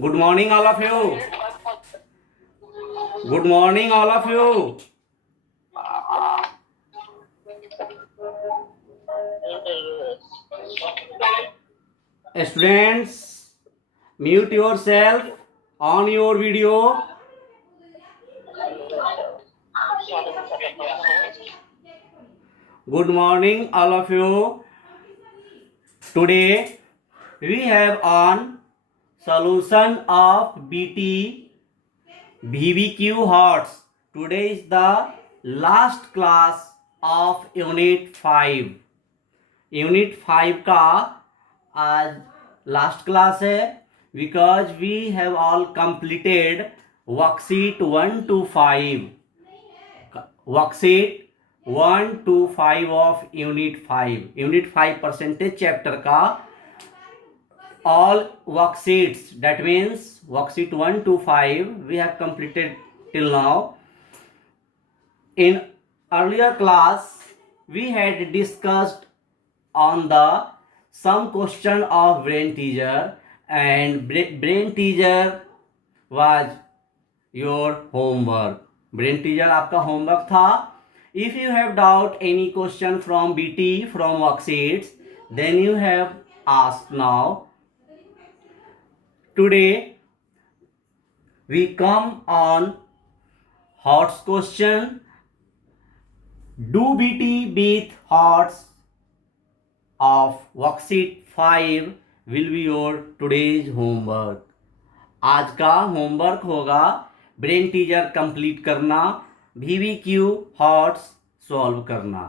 Good morning, all of you. Good morning, all of you. Students, mute yourself on your video. Good morning, all of you. Today we have on solution of BT BBQ HOTS. Today is the last class of Unit 5. Unit 5 का आज last class है because we have all completed worksheet 1 to 5 worksheet 1 to 5 of unit 5 percentage chapter का all worksheets, that means worksheet 1 to 5 we have completed till now. In earlier class we had discussed on the some question of brain teaser, and brain teaser was your homework. Brain teaser आपका homework था. If you have doubt any question from BT from worksheets, then you have asked now. Today we come on HOTS question. Do BT with HOTS of worksheet 5 will be your today's homework. आज का homework होगा brain teaser complete करना, VBQ HOTS solve करना.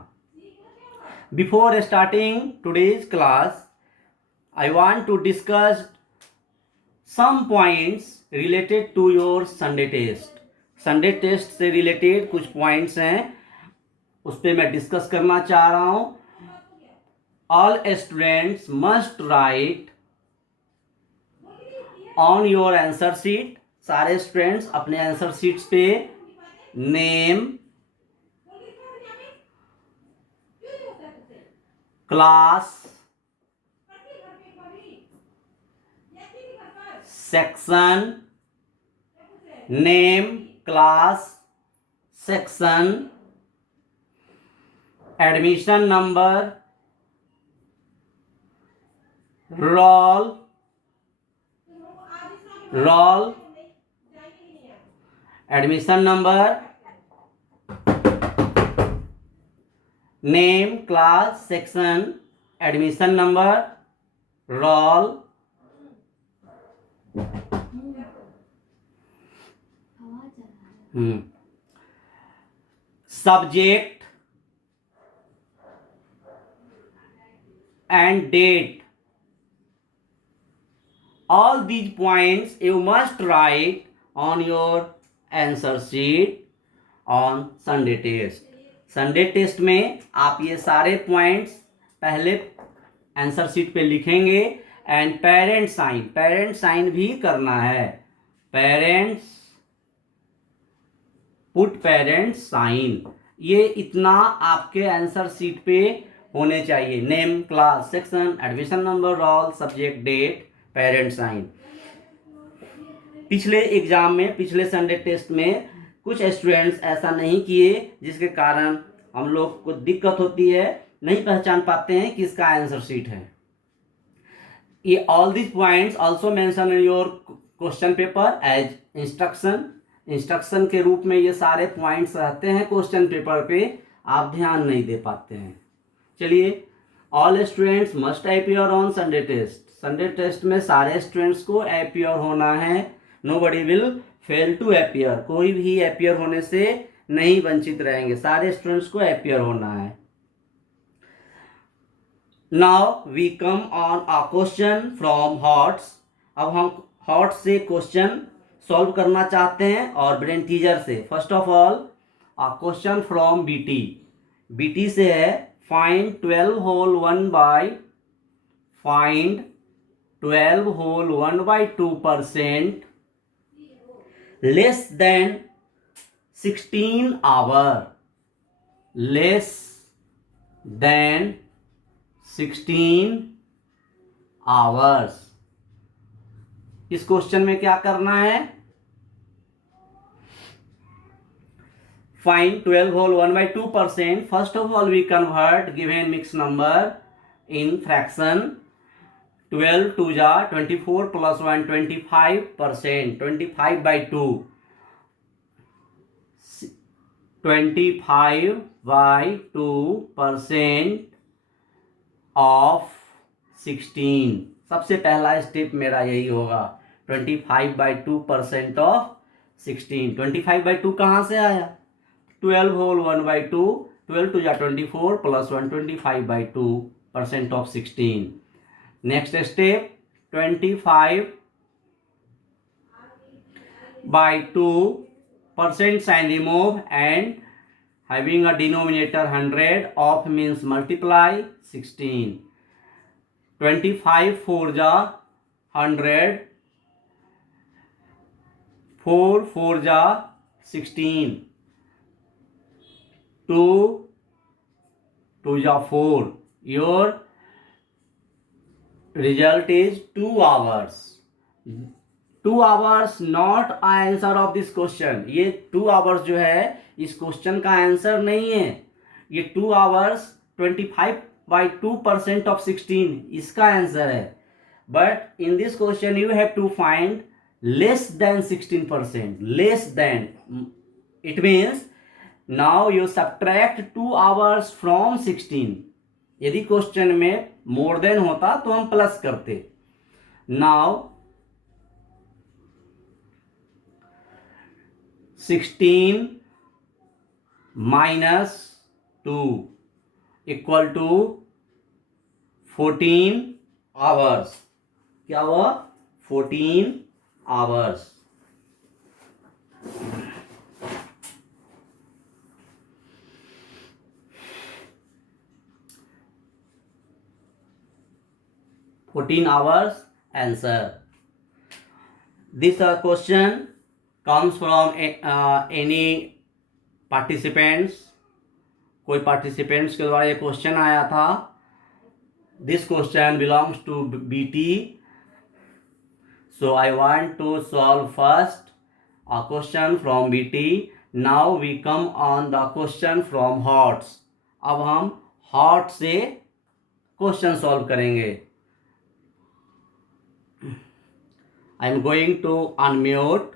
Before starting today's class I want to discuss some points related to your Sunday test. Sunday test से related कुछ points हैं, उस पर मैं डिस्कस करना चाह रहा हूं. All students must write on your answer sheet. सारे स्टूडेंट्स अपने आंसर शीट्स पे name, class, section, name, class, section, admission number, roll, admission number, name, class, section, admission number, roll, subject and date. All these points you must write on your answer sheet on Sunday test. Sunday test में आप ये सारे points पहले answer sheet पे लिखेंगे. And parent sign भी करना है. पेरेंट्स पुट पेरेंट्स साइन, ये इतना आपके आंसर शीट पे होने चाहिए. Name, class, section, admission number, roll, subject, date, parent sign. पिछले एग्जाम में, पिछले संडे टेस्ट में कुछ स्टूडेंट्स ऐसा नहीं किए, जिसके कारण हम लोग को दिक्कत होती है, नहीं पहचान पाते हैं कि इसका आंसर शीट है. ये all this points also mention in your question paper as instruction के रूप में. ये सारे पॉइंट्स रहते हैं क्वेश्चन पेपर पे, आप ध्यान नहीं दे पाते हैं. चलिए, all students must appear on Sunday test. Sunday test में सारे स्टूडेंट्स को अपीयर होना है. Nobody will fail to appear. कोई भी अपीयर होने से नहीं वंचित रहेंगे, सारे स्टूडेंट्स को अपीयर होना है. Now we come on a question from HOTS. अब हम HOTS से क्वेश्चन सॉल्व करना चाहते हैं और ब्रेन टीजर से. First of all a question from BT से है. Find 12 whole 1/2% less than 16 hour. Less than 16 hours. इस क्वेश्चन में क्या करना है, find 12 whole 1/2%. First of all we convert given mixed number in fraction. 12 2 जा 24 plus 1 25%, 25/2, 25/2% ऑफ 16। सबसे पहला स्टेप मेरा यही होगा, 25/2% ऑफ 16। 25/2 कहाँ से आया, 12 whole 1/2, 12 2 जा 24 plus 1 25/2% of 16। Next step 25/2% sign remove and having a denominator 100 of means multiply 16। 25 4 जा 100, 4 4 जा 16, 2 2 जा 4, your result is 2 hours। 2 hours not answer of this question. ये 2 hours जो है इस क्वेश्चन का आंसर नहीं है। ये 2 hours 25/2% ऑफ 16 इसका आंसर है। But in this question you have to find less than 16%। Less than it means now you subtract 2 hours from 16। यदि क्वेश्चन में मोर देन होता तो हम प्लस करते। Now 16 minus 2 equal to 14 hours. क्या हुआ, 14 hours. hours answer. This question comes from any participants. कोई participants के द्वारा ये क्वेश्चन आया था। This question belongs to BT. So I want to solve first a question from BT. Now we come on the question from HOTS. अब हम HOTS से question solve करेंगे। I am going to unmute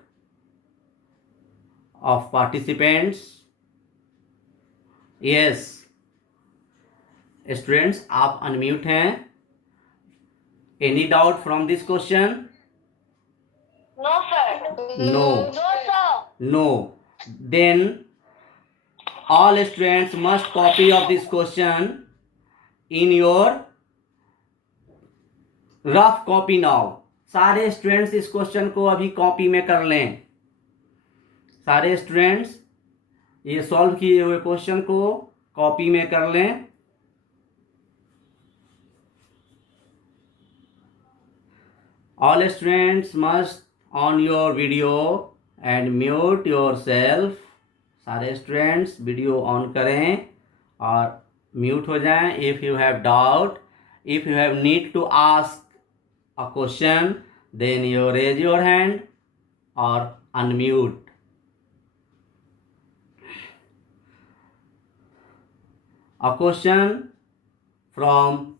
of participants. Yes, students आप unmute हैं। Any doubt from this question? No, sir. No. No, sir. No. Then all students must copy of this question in your rough copy now. सारे students इस question को अभी copy में कर लें। सारे स्टूडेंट्स ये सॉल्व किए हुए क्वेश्चन को कॉपी में कर लें। All students must on your video and mute your self. सारे स्टूडेंट्स वीडियो ऑन करें और म्यूट हो जाएं। If you have doubt, if you have need to ask a question, then you raise your hand or unmute. A question from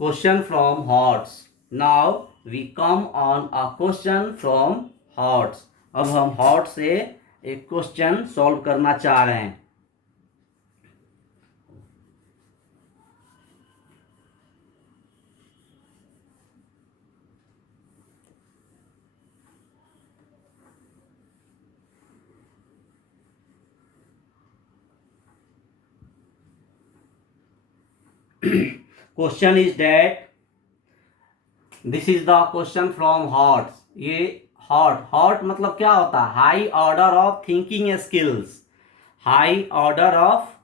HOTS. Now we come on a question from HOTS. अब हम HOTS से एक question solve करना चाह रहे हैं। Question is that, this is the question from HOTS. ये hot मतलब क्या होता है, high order of thinking skills. High order of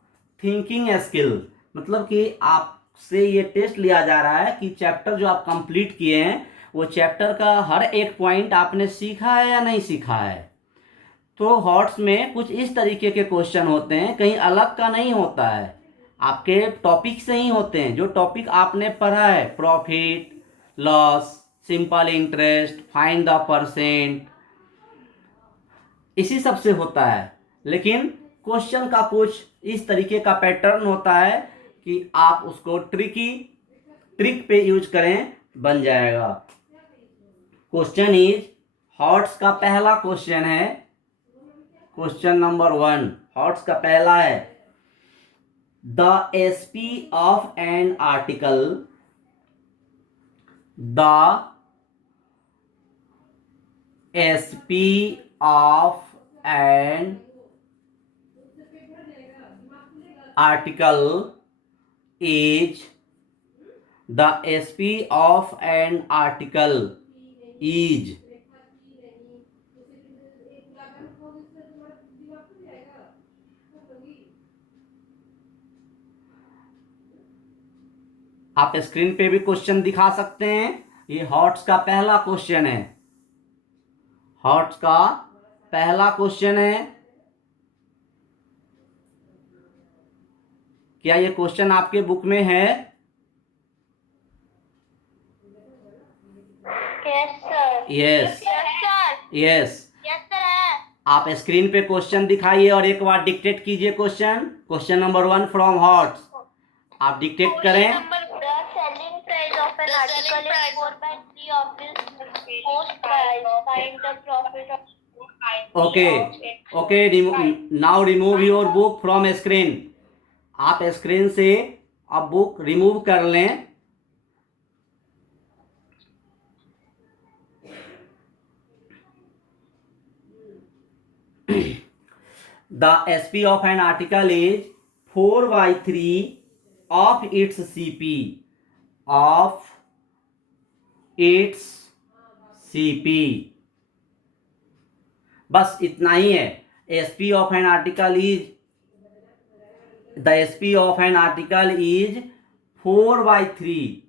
thinking skills मतलब कि आपसे ये टेस्ट लिया जा रहा है कि चैप्टर जो आप कंप्लीट किए हैं वो चैप्टर का हर एक पॉइंट आपने सीखा है या नहीं सीखा है। तो HOTS में कुछ इस तरीके के क्वेश्चन होते हैं, कहीं अलग का नहीं होता है। आपके टॉपिक से ही होते हैं, जो टॉपिक आपने पढ़ा है, profit loss, simple interest, find the percent, इसी सब से होता है। लेकिन क्वेश्चन का कुछ इस तरीके का पैटर्न होता है कि आप उसको ट्रिक पे यूज करें, बन जाएगा। क्वेश्चन इज, हॉट्स का पहला क्वेश्चन है, क्वेश्चन नंबर 1 हॉट्स का पहला है, the SP of an article, the SP of an article is, the SP of an article is, आप स्क्रीन पे भी क्वेश्चन दिखा सकते हैं। ये हॉट्स का पहला क्वेश्चन है, हॉट्स का पहला क्वेश्चन है। क्या ये क्वेश्चन आपके बुक में है? Yes sir. Yes sir. Yes. Yes sir है। आप स्क्रीन पे क्वेश्चन दिखाइए और एक बार डिक्टेट कीजिए क्वेश्चन नंबर 1 फ्रॉम हॉट्स। आप डिक्टेट करें। The selling price of an article is 4/3 of its cost price. Find the profit of okay, now remove your book from screen. आप स्क्रीन से अब बुक रिमूव कर लें। The SP of an article is 4/3 of its CP, of its CP। बस इतना ही है। SP of an article is, the SP of an article is 4/3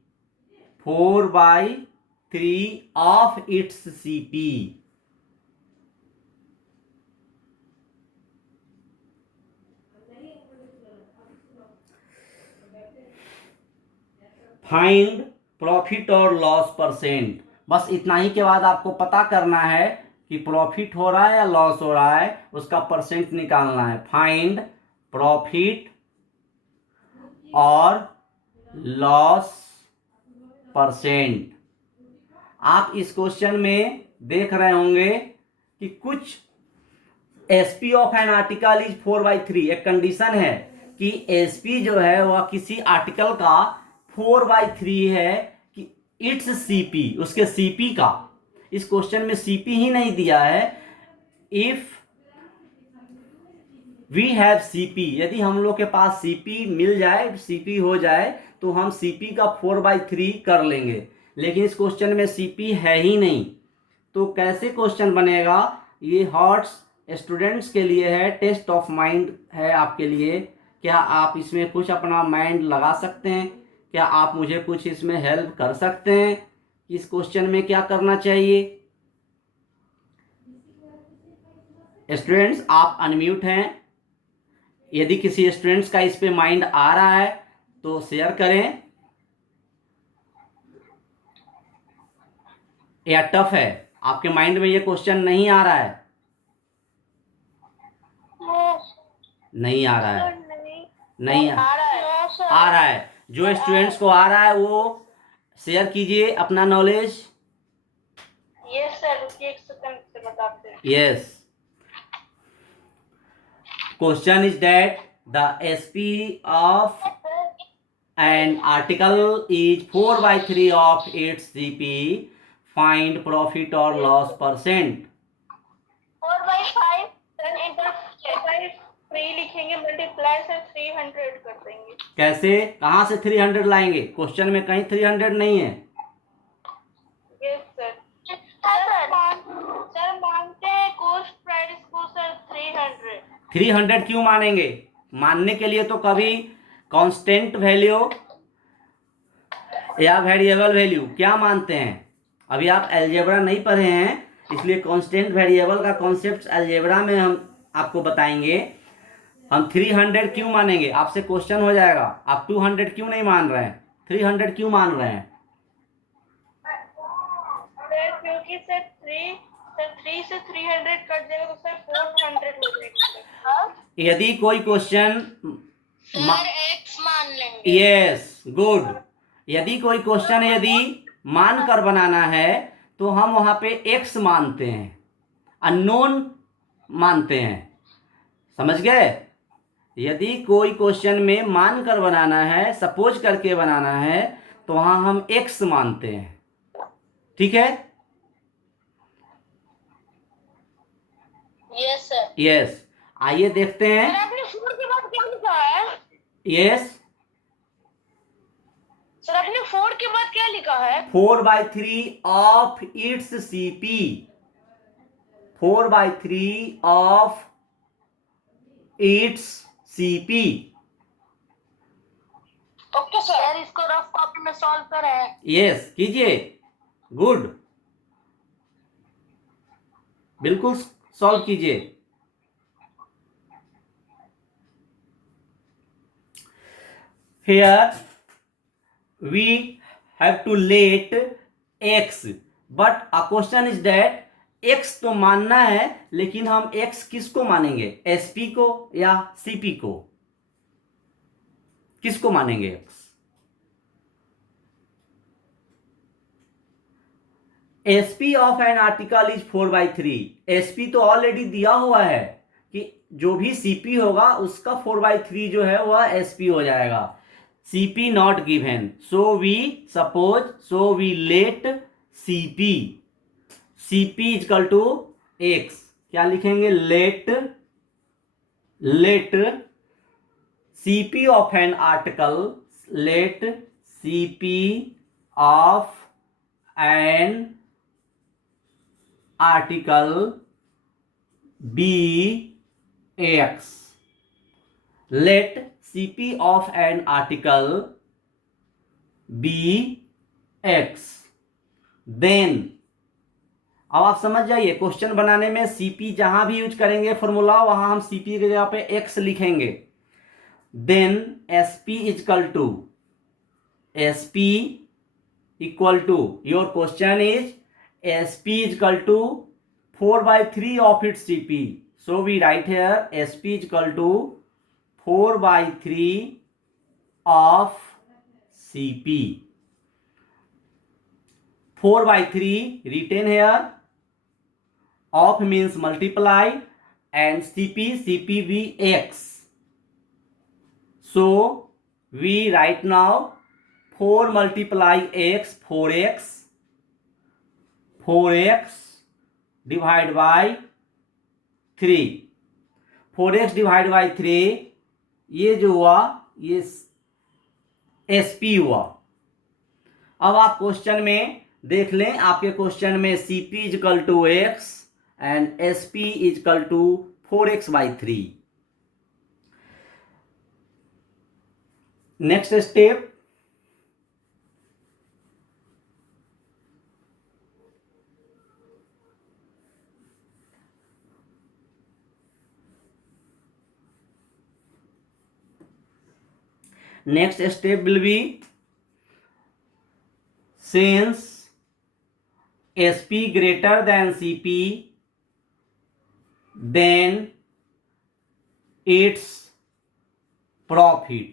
of its CP। Find profit और loss percent. बस इतना ही के बाद आपको पता करना है कि प्रॉफिट हो रहा है या लॉस हो रहा है, उसका परसेंट निकालना है। फाइंड प्रॉफिट और लॉस परसेंट। आप इस क्वेश्चन में देख रहे होंगे कि कुछ SP of an article is 4/3, एक कंडीशन है कि एसपी जो है वह किसी आर्टिकल का 4/3 है कि इट्स सीपी, उसके सीपी का। इस क्वेश्चन में सीपी ही नहीं दिया है। इफ वी हैव सीपी, यदि हम लोग के पास सीपी मिल जाए, सीपी हो जाए, तो हम सीपी का 4/3 कर लेंगे। लेकिन इस क्वेश्चन में सीपी है ही नहीं, तो कैसे क्वेश्चन बनेगा? ये हॉट्स स्टूडेंट्स के लिए है, टेस्ट ऑफ माइंड है आपके लिए। क्या आप इसमें कुछ अपना माइंड लगा सकते हैं? क्या आप मुझे कुछ इसमें हेल्प कर सकते हैं? इस क्वेश्चन में क्या करना चाहिए? स्टूडेंट्स आप अनम्यूट हैं। यदि किसी स्टूडेंट्स का इस पे माइंड आ रहा है तो शेयर करें, या टफ है, आपके माइंड में ये क्वेश्चन नहीं आ रहा है? नहीं आ रहा है, नहीं आ रहा है। जो स्टूडेंट्स को आ रहा है वो शेयर कीजिए अपना नॉलेज। यस सर, रुकिए एक सेकंड से बताते हैं। Yes, question is that the SP of an article is 4/3 of its CP. Find profit or loss percent. 4/5 inter 3 लिखेंगे, मल्टीप्लाई से 300 कर देंगे। कैसे, कहाँ से 300 लाएंगे? क्वेश्चन में कहीं 300 नहीं है। Yes sir. सर मानते हैं कॉस्ट प्राइस को सर 300। 300 क्यों मानेंगे? मानने के लिए तो कभी कांस्टेंट वैल्यू या वेरिएबल वैल्यू क्या मानते हैं? अभी आप अलजेब्रा नहीं पढ़े हैं, इसलिए कांस्टेंट वेरिएबल का कॉन्सेप्ट अलजेब्रा में हम आपको बताएंगे। हम 300 क्यों मानेंगे? आपसे क्वेश्चन हो जाएगा, आप 200 क्यों नहीं मान रहे हैं, 300 क्यों मान रहे हैं? सर क्योंकि सर 3 से 300 कट जाएगा तो सर 400 हो जाएगा। यदि कोई क्वेश्चन सर x मान लेंगे। Yes, good. यदि कोई क्वेश्चन यदि मान कर बनाना है तो हम वहां पे x मानते हैं, अननोन मानते हैं, समझ गए? यदि कोई क्वेश्चन में मान कर बनाना है, सपोज करके बनाना है, तो वहां हम x मानते हैं, ठीक है? Yes sir. यस, आइए देखते हैं। सर आपने 4 के बाद क्या लिखा है? यस, सर आपने 4 के बाद क्या लिखा है? 4/3 of it's CP, 4/3 of it's CP. Okay sir, इसको रफ कॉपी में सॉल्व करें। यस, कीजिए, गुड, बिल्कुल सॉल्व कीजिए। Here we have to let x, but a question is that x तो मानना है, लेकिन हम x किसको मानेंगे, sp को या cp को? किसको मानेंगे x? sp of an article is 4/3। sp तो ऑलरेडी दिया हुआ है कि जो भी cp होगा उसका 4/3 जो है वह sp हो जाएगा। cp not given, so we suppose, so we let cp, cp is equal to x, क्या लिखेंगे, let cp of an article, let cp of an article be x, let cp of an article be x, then अब आप समझ जाइए, question बनाने में cp जहां भी यूज करेंगे फॉर्मूला, वहां हम cp की जगह पे x लिखेंगे। Then sp equal to your question is sp is equal to 4/3 of its cp, so we write here sp is equal to 4/3 of cp, 4/3 written here, of means multiply, and cp be x, so we write now 4 multiply x, 4x divide by 3, 4x divide by 3, ये जो हुआ ये sp हुआ। अब आप question में देख लें, आपके क्वेश्चन में cp is equal to x and sp is equal to 4x/3। Next step, next step will be, since sp greater than cp, then its profit।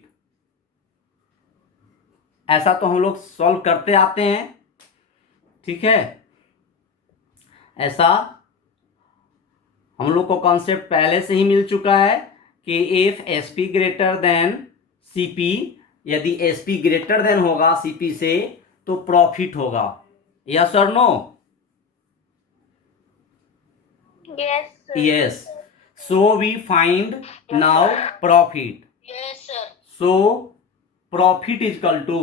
ऐसा तो हम लोग सॉल्व करते आते हैं, ठीक है? ऐसा हम लोग को कॉन्सेप्ट पहले से ही मिल चुका है कि if sp greater than cp, यदि sp ग्रेटर देन होगा cp से तो प्रॉफिट होगा, यस और no? Yes sir. Yes, so we find now profit, Yes sir. so profit is equal to,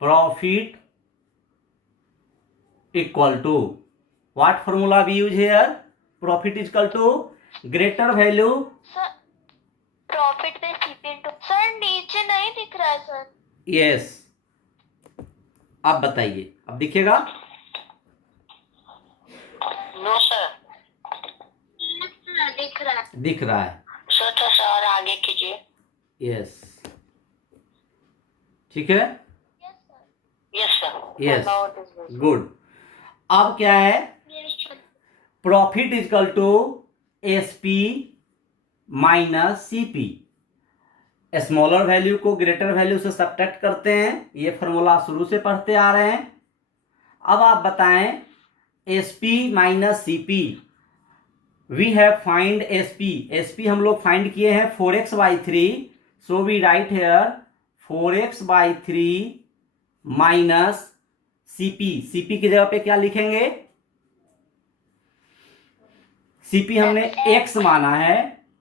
profit equal to what formula we use here, profit is equal to greater value, sir profit पे cp into sir नीचे नहीं दिख रहा है sir. yes, आप बताइए, अब दिखेगा? नो सर, दिख रहा है। दिख रहा है, सर तो सर आगे कीजिए। यस, ठीक है, यस सर। Yes, good. अब क्या है, profit equal to SP minus CP. Smaller value को ग्रेटर वैल्यू से सब्ट्रैक्ट करते हैं, ये फॉर्मूला शुरू से पढ़ते आ रहे हैं। अब आप बताएं, SP minus CP, we have find SP. SP हम लोग फाइंड किए हैं 4x/3, so we write here 4x/3 minus CP. CP की जगह पे क्या लिखेंगे, सीपी हमने x माना है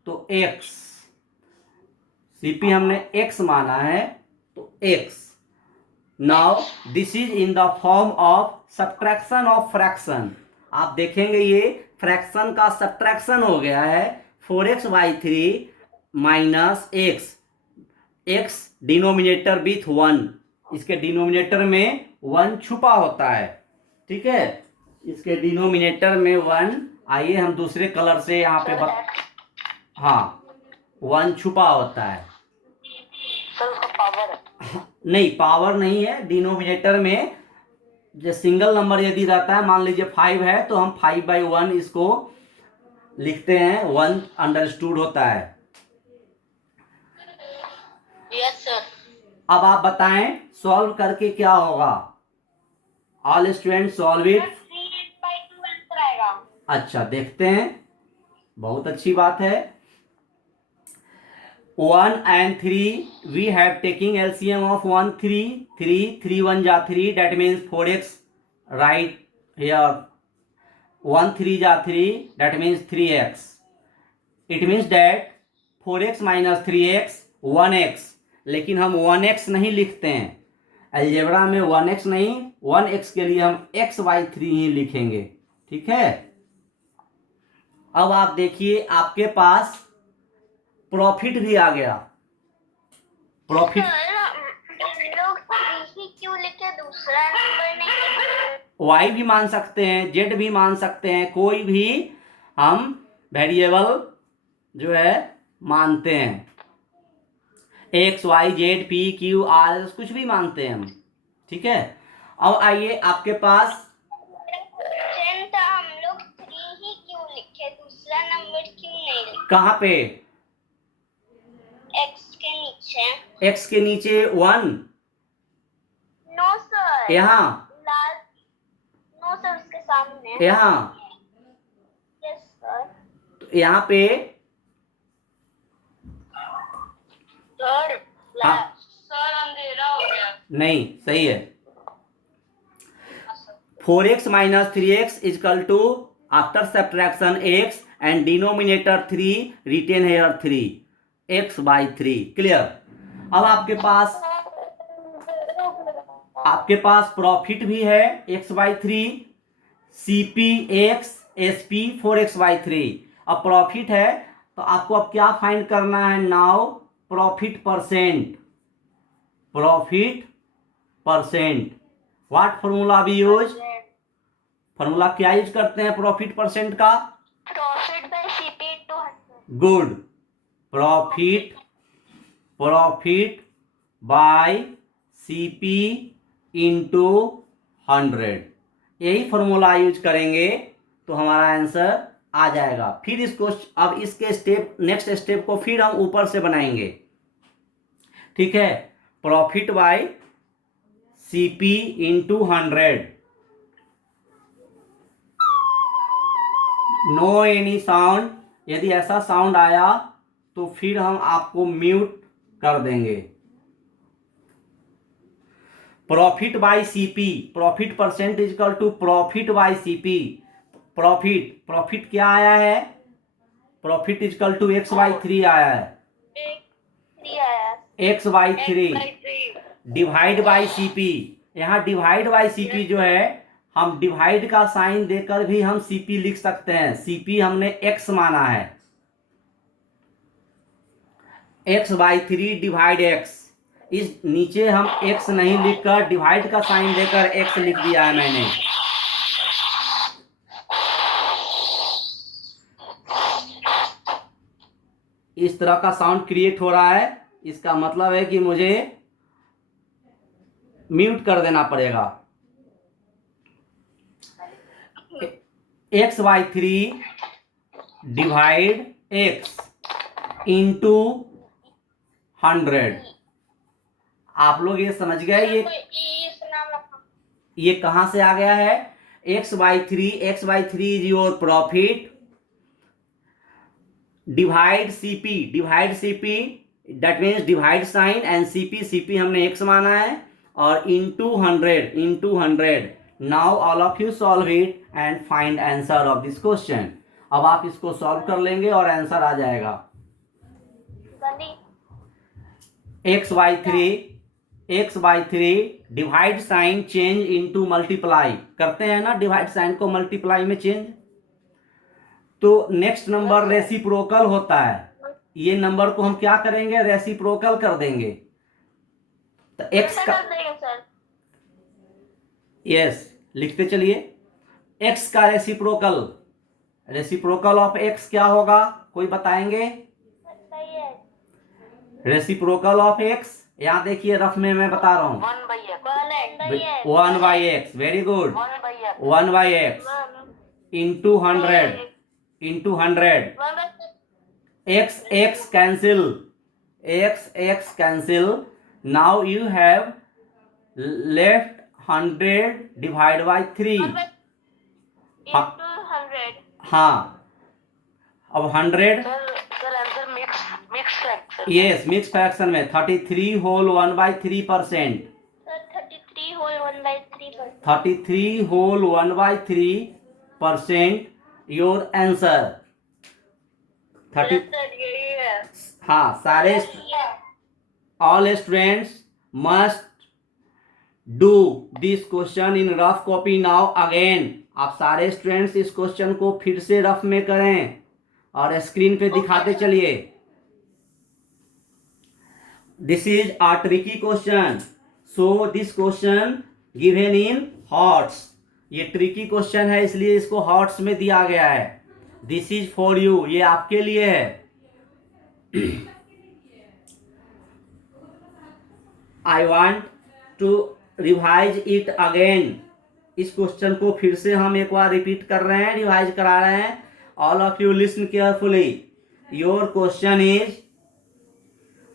तो x, सीपी हमने x माना है तो x। Now this is in the form of subtraction of fraction. आप देखेंगे ये फ्रैक्शन का सब्ट्रैक्शन हो गया है, 4x/3 minus x, x denominator with 1, इसके डिनोमिनेटर में 1 छुपा होता है, ठीक है, इसके डिनोमिनेटर में 1, आइए हम दूसरे कलर से यहाँ पे हाँ 1 छुपा होता है। सर उसका पावर नहीं, पावर नहीं है, डिनोमिनेटर में जो सिंगल नंबर यदि रहता है, मान लीजिए 5 है तो हम 5/1 इसको लिखते हैं, 1 अंडरस्टूड होता है। Yes sir. अब आप बताएं सॉल्व करके क्या होगा, all student solve it. 3/2 answer आएगा। अच्छा, देखते हैं, बहुत अच्छी बात है। 1 and 3 we have taking LCM of 1 3 3 3 1 जा 3, that means 4x, right here 1 3 जा 3, that means 3x, it means that 4x minus 3x 1x, लेकिन हम 1x नहीं लिखते हैं अलजेब्रा में, 1x नहीं, 1x के लिए हम x/3 ही लिखेंगे, ठीक है। अब आप देखिए आपके पास प्रॉफिट भी आ गया, प्रॉफिट लोग ही क्यों लिखे, दूसरा नंबर नहीं लिखे? वाई भी मान सकते हैं, जेड भी मान सकते हैं, कोई भी हम वेरिएबल जो है मानते हैं, X Y Z P Q R कुछ भी मानते हैं हम, ठीक है। अब आइए आपके पास हम लोग 3 ही क्यों लिखे, दूसरा नंबर क्यों नहीं लिखे? कहाँ पे, एक्स के नीचे। एक्स के नीचे 1, नो सर, यहाँ, लाल, नो सर उसके सामने, यहाँ, यस सर। तो यहाँ पे सर हाँ, सर अंधेरा हो गया। नहीं सही है, 4x minus 3x is equal to after subtraction x and denominator 3 retain here 3 x/3, clear. अब आपके पास प्रॉफिट भी है x/3, cp x, sp 4x/3। अब प्रॉफिट है तो आपको अब क्या फाइंड करना है, now profit percent, profit percent, what formula भी यूज, फॉर्मूला क्या यूज करते हैं प्रॉफिट परसेंट का, profit by CP into 100। Good, profit by CP into 100, यही फॉर्मूला यूज करेंगे तो हमारा आंसर आ जाएगा। फिर इसको अब इसके स्टेप, नेक्स्ट स्टेप को फिर हम ऊपर से बनाएंगे, ठीक है, profit by CP into 100, no any sound, यदि ऐसा साउंड आया तो फिर हम आपको म्यूट कर देंगे। Profit by CP, profit percent is equal to profit by CP, profit क्या आया है, profit is equal to x/3 आया है, x/3 डिवाइड बाय सीपी, यहाँ डिवाइड बाय सीपी जो है, हम डिवाइड का साइन देकर भी हम सीपी लिख सकते हैं, सीपी हमने x माना है, x/3 डिवाइड x, इस नीचे हम x नहीं लिखकर डिवाइड का साइन देकर x लिख दिया है मैंने। इस तरह का साउंड क्रिएट हो रहा है, इसका मतलब है कि मुझे म्यूट कर देना पड़ेगा। x/3 divide x into 100। आप लोग ये समझ गए ये कहां से आ गया है? x/3 is your profit, divide cp that means divide sign, and cp हमने x माना है, और into 100। Now all of you solve it and find answer of this question. अब आप इसको सॉल्व कर लेंगे और आंसर आ जाएगा। x/3 divide sign change into multiply करते हैं ना, डिवाइड साइन को मल्टीप्लाई में चेंज। तो नेक्स्ट नंबर रेसिप्रोकल होता है, ये नंबर को हम क्या करेंगे? रेसिप्रोकल कर देंगे। तो x का यस लिखते चलिए, x का रेसिप्रोकल ऑफ x क्या होगा? कोई बताएंगे? रेसिप्रोकल ऑफ x, यहाँ देखिए रफ में मैं बता रहा हूं, 1/x। Very good, 1/x into 100 x cancel. Now you have left 100 divide by 3। हाँ, अब 100 यस मिक्स फ्रैक्शन में 33 होल 1/3%। 33 whole 1/3% your answer. 30। हाँ, सारे all students must do this question in rough copy now again. आप सारे students इस question को फिर से रफ में करें और स्क्रीन पे दिखाते चलिए। This is a tricky question, so this question given in hots. ये ट्रिकी क्वेश्चन है इसलिए इसको हॉट्स में दिया गया है। दिस इज फॉर यू, ये आपके लिए है। I want to revise it again. इस क्वेश्चन को फिर से हम एक बार रिपीट कर रहे हैं, रिवाइज करा रहे हैं। All of you listen carefully. Your question is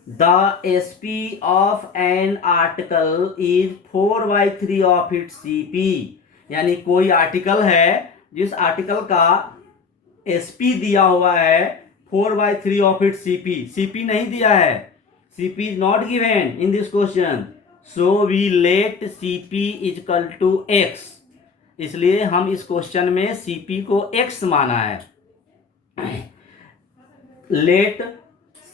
the SP of an article is 4/3 of its CP। यानी कोई आर्टिकल है जिस आर्टिकल का SP दिया हुआ है 4/3 ऑफ इट्स CP नहीं दिया है, CP is not given in this question, so we let CP is equal to x। इसलिए हम इस क्वेश्चन में CP को x माना है। let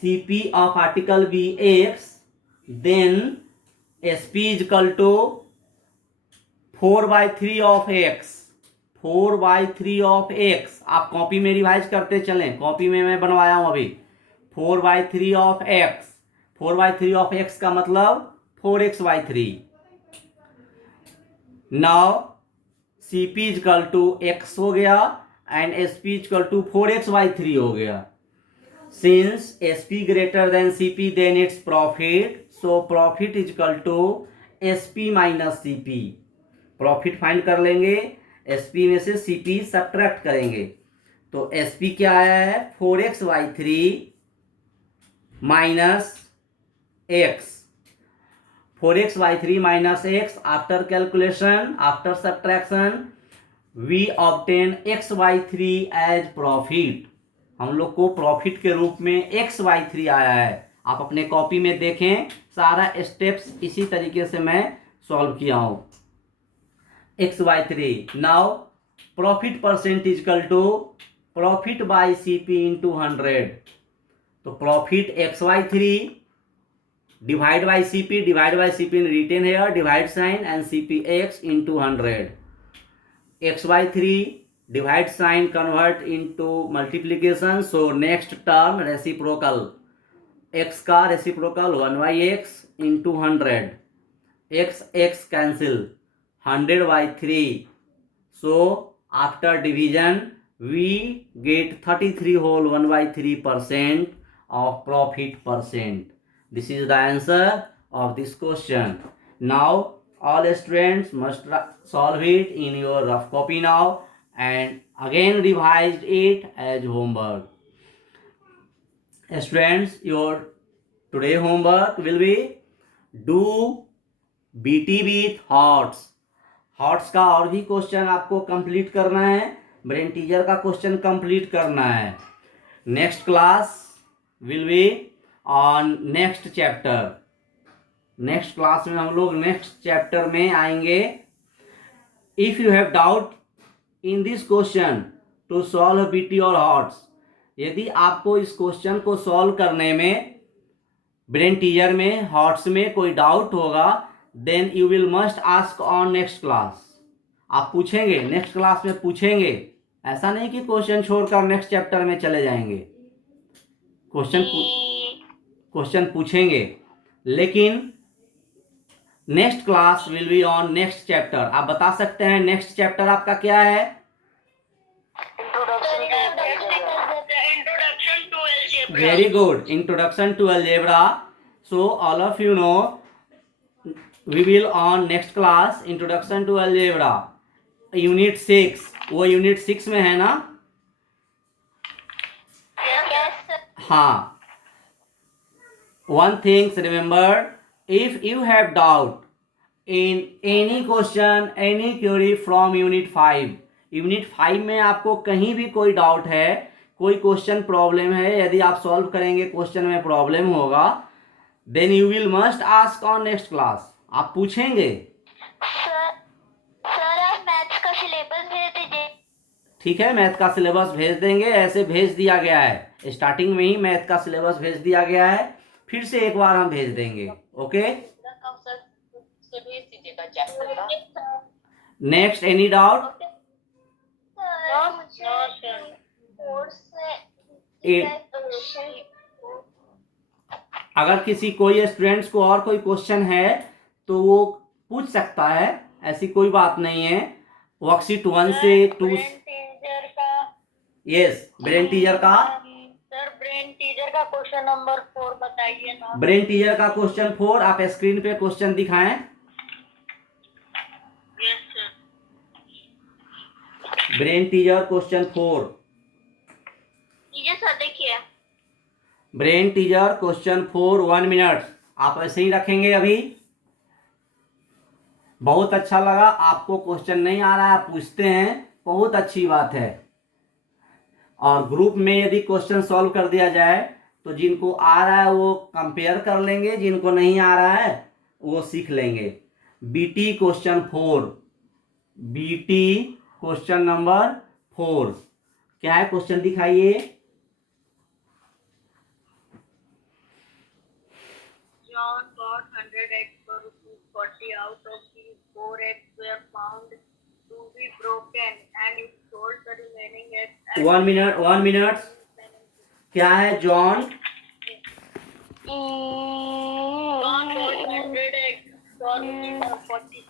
CP of article be x, then SP is equal to 4/3 of x। 4/3 of x आप copy में रिवाइज करते चलें, कॉपी में मैं बनवाया हूं अभी। 4/3 of x, 4/3 of x का मतलब 4x/3। Now CP is equal to x हो गया and SP is equal to 4x/3 हो गया। Since SP greater than CP, then it's profit, so profit is equal to SP minus CP। Profit find कर लेंगे, SP में से CP subtract करेंगे, तो SP क्या आया है? 4x/3 minus x। 4x/3 minus x, after calculation, after subtraction we obtain x/3 as profit. हम लोग को प्रॉफिट के रूप में x/3 आया है। आप अपने कॉपी में देखें, सारा स्टेप्स इसी तरीके से मैं सॉल्व किया हूं। x/3। Now profit percent equal to profit by CP into 100। तो profit x/3 divide by CP in written here, divide sign and CPx into 100। x/3 divide sign convert into multiplication, so next term reciprocal. x का reciprocal 1/x into 100। x cancel, 100/3, so after division we get 33 whole 1/3% of profit percent. This is the answer of this question. Now all students must solve it in your rough copy now and again revise it as homework. Students, your today homework will be do BT with HOTS. HOTS का और भी question आपको complete करना है, brain teaser का question complete करना है. Next class will be on next chapter. Next class में हम लोग नेक्स्ट चैप्टर में आएंगे. If you have doubt in this question to solve BT और हॉट्स, यदि आपको इस क्वेश्चन को सॉल्व करने में ब्रेन टीजर में हॉट्स में कोई डाउट होगा, then you will must ask on next class. आप पूछेंगे, नेक्स्ट क्लास में पूछेंगे. ऐसा नहीं कि क्वेश्चन छोड़कर नेक्स्ट चैप्टर में चले जाएंगे. क्वेश्चन पूछेंगे, लेकिन next class will be on next chapter. आप बता सकते हैं नेक्स्ट चैप्टर आपका क्या है? Very good. Introduction to algebra. So all of you know, we will on next class introduction to algebra unit 6. वो unit 6 में है ना? Yes. हाँ. One thing remember, if you have doubt in any question, any query from unit 5, unit 5 में आपको कहीं भी कोई डाउट है, कोई क्वेश्चन प्रॉब्लम है, यदि आप सॉल्व करेंगे क्वेश्चन में प्रॉब्लम होगा, then you will must ask on next class. आप पूछेंगे. सर आप मैथ्स का सिलेबस भेज दीजिए. ठीक है, मैथ का सिलेबस भेज देंगे. ऐसे भेज दिया गया है, स्टार्टिंग में ही मैथ का सिलेबस भेज दिया गया है. फिर से एक बार हम भेज देंगे. Okay, next any doubt? अगर किसी कोई स्टूडेंट्स को और कोई क्वेश्चन है तो वो पूछ सकता है, ऐसी कोई बात नहीं है. वर्कशीट 1 से 2. यस, ब्रेन टीजर का. सर ब्रेन टीजर का क्वेश्चन नंबर 4 बताइए ना. ब्रेन टीजर का क्वेश्चन 4 आप स्क्रीन पे क्वेश्चन दिखाएं. Yes sir. Brain teaser question 4. ये सर देखिए. Brain teaser question 4 1 minute. आप ऐसे ही रखेंगे. अभी बहुत अच्छा लगा. आपको क्वेश्चन नहीं आ रहा है, आप पूछते हैं, बहुत अच्छी बात है. और ग्रुप में यदि क्वेश्चन सॉल्व कर दिया जाए तो जिनको आ रहा है वो कंपेयर कर लेंगे, जिनको नहीं आ रहा है वो सीख लेंगे. BT question 4, BT question number 4 क्या है? क्वेश्चन दिखाइए. John got 100 eggs for ₹40. Out of these, 4 eggs were found to be broken, and he sold the remaining eggs. 1 minute. क्या है? John John got 100 eggs for ₹40.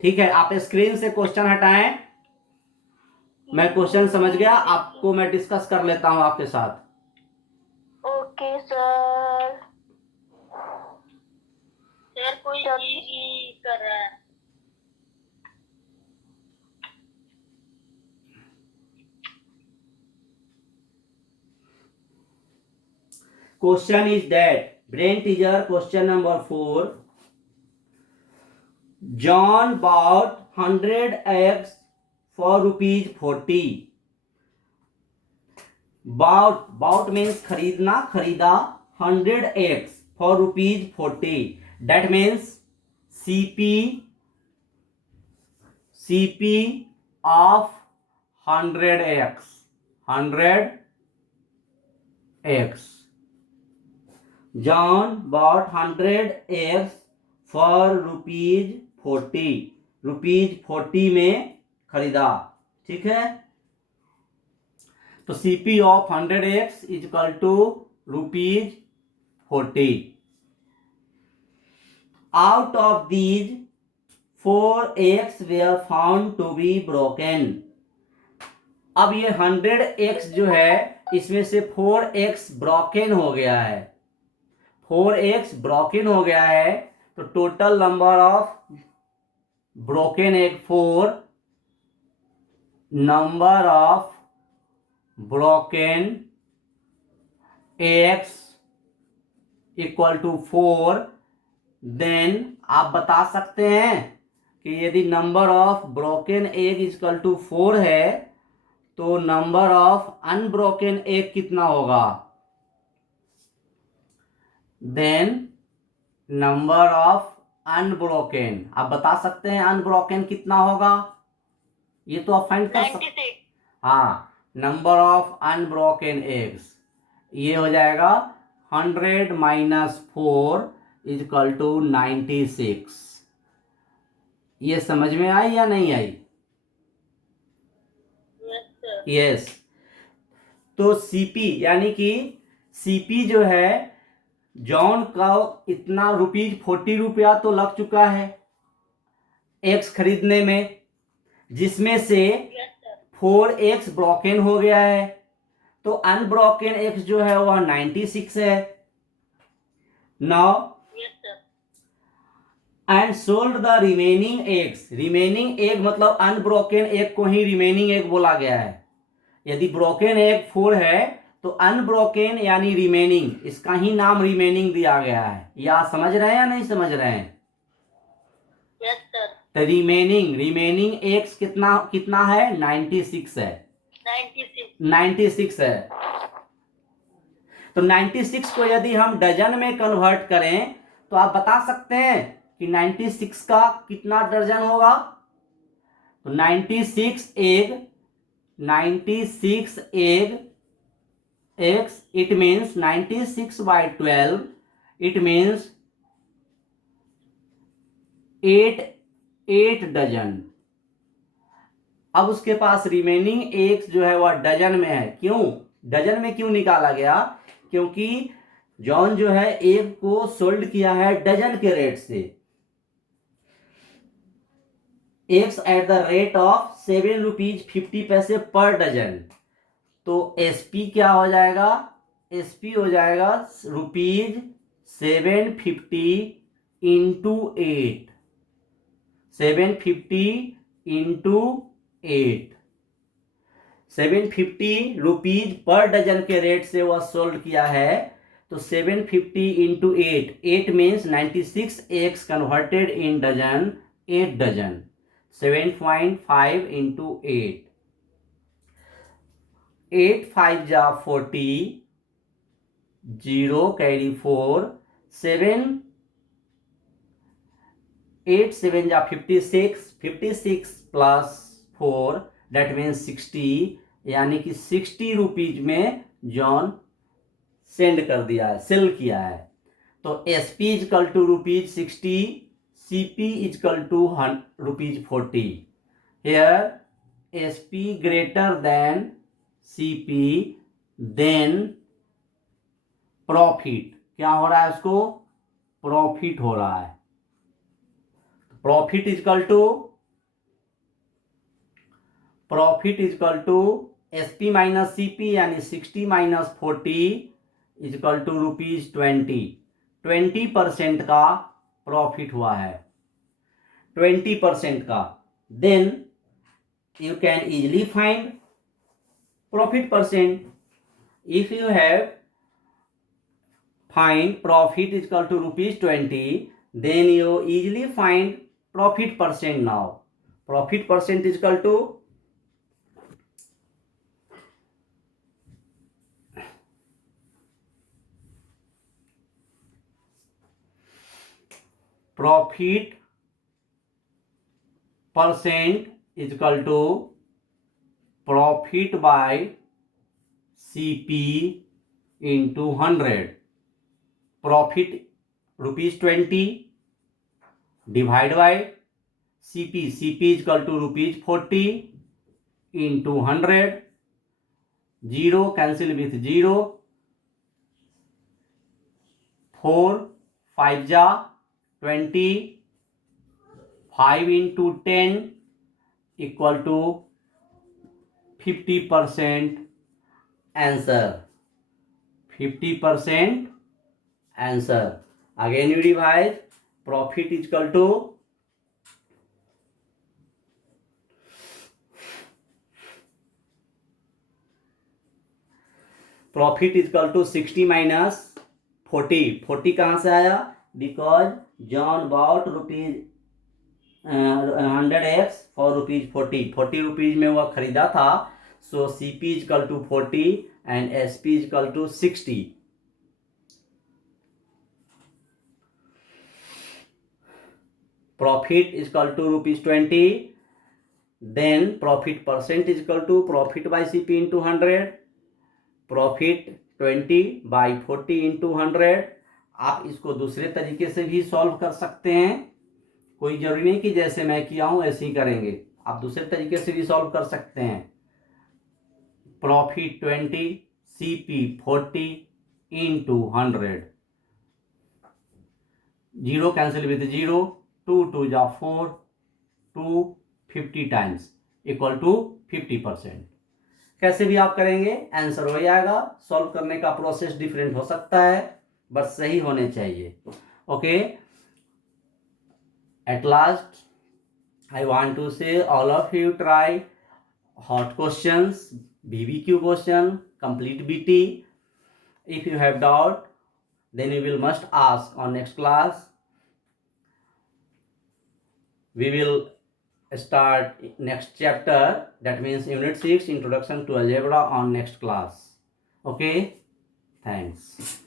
ठीक है, आप screen से question हटाएं. मैं क्वेश्चन समझ गया, आपको मैं डिस्कस कर लेता हूं आपके साथ. Okay sir. सर कोई ही कर रहा है. Question is that brain teaser question number 4. John bought 100 eggs for ₹40. Bought means खरीदना, खरीदा. 100 eggs for ₹40. That means CP of 100 eggs. 100 eggs. John bought 100 eggs for ₹40. ₹40 में खरीदा. ठीक है, तो CP of 100 eggs is equal to ₹40. Out of these, 4 eggs were found to be broken. अब ये 100x जो है इसमें से 4x ब्रोकन हो गया है, 4x ब्रोकन हो गया है, तो total number of broken egg 4, number of broken eggs equal to 4। Then आप बता सकते हैं कि यदि number of broken egg equal to 4 है तो नंबर ऑफ अनब्रोकन एग कितना होगा। देन नंबर ऑफ अनब्रोकन, आप बता सकते हैं अनब्रोकन कितना होगा, ये तो आप फाइंड कर सकते। 96। हाँ, नंबर ऑफ अनब्रोकन एग्स ये हो जाएगा 100 माइनस 4 इजकल टू 96। ये समझ में आई या नहीं आई। Yes sir. यस। तो सीपी यानी कि सीपी जो है जॉन का इतना ₹40 तो लग चुका है एक्स खरीदने में, जिसमें से यस सर। 4x ब्रोकन हो गया है, तो अनब्रोकन एक्स जो है वह 96 है। Now yes sir. And sold the remaining eggs, remaining egg मतलब अनब्रोकन एग को ही रिमेनिंग एग बोला गया है। यदि ब्रोकन एग 4 है तो अनब्रोकन यानी रिमेनिंग, इसका ही नाम रिमेनिंग दिया गया है। या समझ रहे हैं या नहीं समझ रहे हैं। Yes sir. तो रिमेनिंग एक्स कितना कितना है 96 है, 96। 96 है। तो 96 को यदि हम डजन में कन्वर्ट करें तो आप बता सकते हैं कि 96 का कितना दर्जन होगा। तो 96 egg, 96 egg x, it means 96 by 12, it means 8 dozen. अब उसके पास रिमेनिंग एक्स जो है वह डजन में है। क्यों डजन में क्यों निकाला गया, क्योंकि जॉन जो है एग को सोल्ड किया है डजन के रेट से, X at the rate of ₹7.50 per dozen. तो एसपी क्या हो जाएगा, एसपी हो जाएगा ₹750 इंटू 8, 750 इंटू 8, ₹750 पर डजन के रेट से वह सोल्ड किया है। तो 750 into 8, 8 means 96 X converted in dozen, 8 dozen, 7.5 into 8, 8 5 जा 40, 0 कैरी 4, 7 8 7 जा 56, 56 प्लस 4 डेट मीन्स 60, यानी कि ₹60 में जॉन सेंड कर दिया है, सेल किया है। तो SP equal to ₹60, CP equal to ₹40। Here SP greater than CP, then profit क्या हो रहा है, उसको प्रॉफिट हो रहा है। Profit equal to SP minus CP यानी 60 माइनस 40 इजकल टू ₹20। 20% का प्रॉफिट हुआ है, 20% का। Then you can easily find profit percent. If you have find profit is equal to ₹20, then you easily find profit percent. Now profit percent is equal to profit percent is equal to profit by CP into 100। Profit ₹20 divide by CP, CP equal to ₹40 into 100, 0 cancel with 0, 4 5 जा 20, 5 into 10 equal to 50% answer, 50% answer. Again you divide, profit equal to profit equal to 60 minus 40। 40 कहाँ से आया? Because John bought rupees 100x for rupees 40, 40 rupees में वह खरीदा था। So CP equal to 40 and SP equal to 60। Profit equal to rupees 20, then profit percent equal to profit by CP into 100, profit 20 by 40 into 100। आप इसको दूसरे तरीके से भी सॉल्व कर सकते हैं, कोई जरूरी नहीं कि जैसे मैं किया हूं ऐसे ही करेंगे, आप दूसरे तरीके से भी सॉल्व कर सकते हैं। Profit 20 CP 40 into 100, zero cancel with zero, 2 2 जा 4, 2 50 टाइम्स इक्वल टू 50%। कैसे भी आप करेंगे आंसर हो जाएगा। सॉल्व करने का प्रोसेस डिफरेंट हो सकता है, बस सही होने चाहिए। Okay, at last I want to say all of you try hot questions, BBQ question, complete BT. If you have doubt, then you will must ask on next class. We will start next chapter, that means unit 6 introduction to algebra on next class. Okay, thanks.